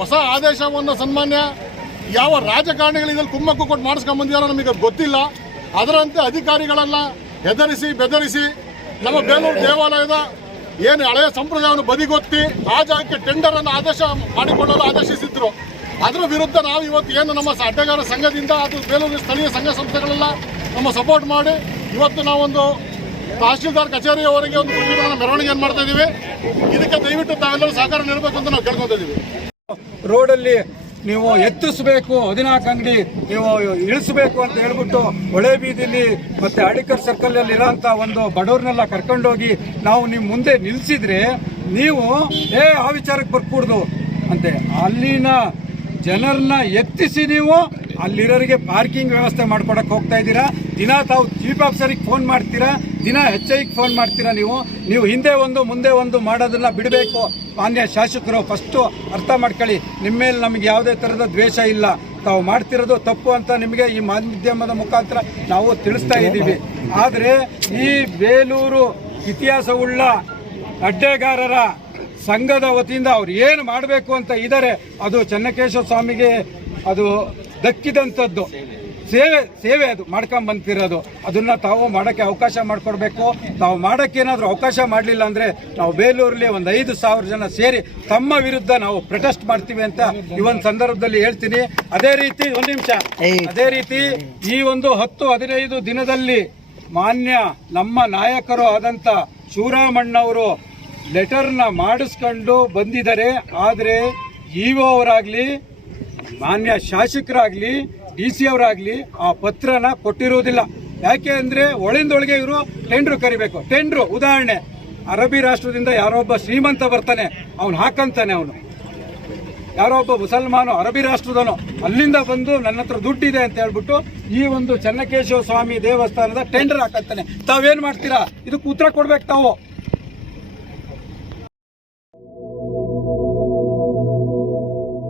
ಹೊಸ ಆದೇಶವನ್ನು ಸನ್ಮಾನ್ಯ ಯಾವ ರಾಜಕಾರಣಿಗಳಿಂದ ಕುಮ್ಮಕ್ಕು ಕೊಟ್ಟು ಮಾಡಿಸ್ಕೊಂಡು ಬಂದಿದ್ದಾರೋ ನಮಗೆ ಗೊತ್ತಿಲ್ಲ. ಅದರಂತೆ ಅಧಿಕಾರಿಗಳೆಲ್ಲ ಹೆದರಿಸಿ ಬೆದರಿಸಿ ನಮ್ಮ ಬೇಲೂರು ದೇವಾಲಯದ ಏನು ಹಳೆಯ ಸಂಪ್ರದಾಯವನ್ನು ಬದಿಗೊತ್ತಿ ಆ ಜಾಗಕ್ಕೆ ಟೆಂಡರ್ ಅನ್ನು ಆದೇಶ ಮಾಡಿಕೊಳ್ಳಲು ಆದೇಶಿಸಿದ್ರು. ಅದರ ವಿರುದ್ಧ ನಾವು ಇವತ್ತು ಏನು ನಮ್ಮ ಅಡ್ಡಗಾರ ಸಂಘದಿಂದ ಅದು ಬೇಲೂರು ಸ್ಥಳೀಯ ಸಂಘ ಸಂಸ್ಥೆಗಳೆಲ್ಲ ನಮ್ಮ ಸಪೋರ್ಟ್ ಮಾಡಿ ಇವತ್ತು ನಾವೊಂದು ತಹಶೀಲ್ದಾರ್ ಕಚೇರಿಯವರೆಗೆ ಒಂದು ಪ್ರತಿಭಟನಾ ಮೆರವಣಿಗೆಯನ್ನು ಮಾಡ್ತಾ ಇದ್ದೀವಿ. ಇದಕ್ಕೆ ದಯವಿಟ್ಟು ತಾವೆಲ್ಲರೂ ಸಹಕಾರ ನೀಡಬೇಕು ಅಂತ ನಾವು ಕೇಳ್ಕೊತಾ ಇದ್ದೀವಿ. ರೋಡಲ್ಲಿ ನೀವು ಎತ್ತಿಸಬೇಕು, 14 ಅಂಗಡಿ ನೀವು ಇಳಿಸಬೇಕು ಅಂತ ಹೇಳ್ಬಿಟ್ಟು ಹೊಳೆ ಬೀದಿಲಿ ಮತ್ತೆ ಅಡಿಕರ್ ಸರ್ಕಲ್ ಅಲ್ಲಿ ಇರೋಂಥ ಒಂದು ಬಡವ್ರನ್ನೆಲ್ಲ ಕರ್ಕೊಂಡೋಗಿ ನಾವು ನಿಮ್ಮ ಮುಂದೆ ನಿಲ್ಸಿದ್ರೆ ನೀವು ಆ ವಿಚಾರಕ್ಕೆ ಬರ್ಕೂಡ್ದು ಅಂತೆ ಅಲ್ಲಿನ ಜನರನ್ನ ಎತ್ತಿಸಿ ನೀವು ಅಲ್ಲಿರೋರಿಗೆ ಪಾರ್ಕಿಂಗ್ ವ್ಯವಸ್ಥೆ ಮಾಡ್ಕೊಡಕ್ಕೆ ಹೋಗ್ತಾ ಇದ್ದೀರಾ. ದಿನ ತಾವು ಚೀಫ್ ಆಫೀಸರಿಗೆ ಫೋನ್ ಮಾಡ್ತೀರಾ, ದಿನ HIಗೆ ಫೋನ್ ಮಾಡ್ತೀರಾ. ನೀವು ಹಿಂದೆ ಒಂದು ಮುಂದೆ ಒಂದು ಮಾಡೋದನ್ನ ಬಿಡಬೇಕು. ಮಾನ್ಯ ಶಾಸಕರು ಫಸ್ಟು ಅರ್ಥ ಮಾಡ್ಕೊಳ್ಳಿ, ನಿಮ್ಮ ಮೇಲೆ ನಮಗೆ ಯಾವುದೇ ಥರದ ದ್ವೇಷ ಇಲ್ಲ. ತಾವು ಮಾಡ್ತಿರೋದು ತಪ್ಪು ಅಂತ ನಿಮಗೆ ಈ ಮಾಧ್ಯಮದ ಮುಖಾಂತರ ನಾವು ತಿಳಿಸ್ತಾ ಇದ್ದೀವಿ. ಆದರೆ ಈ ಬೇಲೂರು ಇತಿಹಾಸವುಳ್ಳ ಅಡ್ಡೆಗಾರರ ಸಂಘದ ವತಿಯಿಂದ ಅವ್ರು ಏನು ಮಾಡಬೇಕು ಅಂತ ಇದ್ದಾರೆ ಅದು ಚೆನ್ನಕೇಶವ ಸ್ವಾಮಿಗೆ ಅದು ದಕ್ಕಿದಂಥದ್ದು ಸೇವೆ ಅದು ಮಾಡ್ಕೊಂಡು ಬಂತಿರೋದು. ಅದನ್ನು ತಾವು ಮಾಡೋಕ್ಕೆ ಅವಕಾಶ ಮಾಡಿಕೊಡ್ಬೇಕು. ತಾವು ಮಾಡೋಕ್ಕೇನಾದರೂ ಅವಕಾಶ ಮಾಡಲಿಲ್ಲ ಅಂದರೆ ನಾವು ಬೇಲೂರಲ್ಲಿ ಒಂದು 5,000 ಜನ ಸೇರಿ ತಮ್ಮ ವಿರುದ್ಧ ನಾವು ಪ್ರೊಟೆಸ್ಟ್ ಮಾಡ್ತೀವಿ ಅಂತ ಈ ಒಂದು ಸಂದರ್ಭದಲ್ಲಿ ಹೇಳ್ತೀನಿ. ಅದೇ ರೀತಿ ಒಂದು ನಿಮಿಷ, ಅದೇ ರೀತಿ ಈ ಒಂದು 10-15 ದಿನದಲ್ಲಿ ಮಾನ್ಯ ನಮ್ಮ ನಾಯಕರು ಆದಂಥ ಶಿವರಾಮಣ್ಣವರು ಲೆಟರ್ನ ಮಾಡಿಸ್ಕೊಂಡು ಬಂದಿದ್ದಾರೆ. ಆದರೆ ಇಒ ಅವರಾಗಲಿ ಮಾನ್ಯ ಶಾಸಕರಾಗಲಿ DC ಅವರಾಗಲಿ ಆ ಪತ್ರನ ಕೊಟ್ಟಿರುವುದಿಲ್ಲ. ಯಾಕೆ ಅಂದರೆ ಒಳಿಂದೊಳಗೆ ಇವರು ಟೆಂಡ್ರು ಕರಿಬೇಕು. ಟೆಂಡ್ರು ಉದಾಹರಣೆ, ಅರಬ್ಬಿ ರಾಷ್ಟ್ರದಿಂದ ಯಾರೊಬ್ಬ ಶ್ರೀಮಂತ ಬರ್ತಾನೆ, ಅವನು ಹಾಕಂತಾನೆ, ಅವನು ಯಾರೋ ಒಬ್ಬ ಮುಸಲ್ಮಾನು ಅರಬ್ಬಿ ರಾಷ್ಟ್ರದವನು ಅಲ್ಲಿಂದ ಬಂದು ನನ್ನ ಹತ್ರ ದುಡ್ಡಿದೆ ಅಂತ ಹೇಳ್ಬಿಟ್ಟು ಈ ಒಂದು ಚೆನ್ನಕೇಶವ ಸ್ವಾಮಿ ದೇವಸ್ಥಾನದ ಟೆಂಡರ್ ಹಾಕಂತಾನೆ. ತಾವೇನು ಮಾಡ್ತೀರಾ? ಇದಕ್ಕೆ ಉತ್ತರ ಕೊಡ್ಬೇಕು ತಾವು.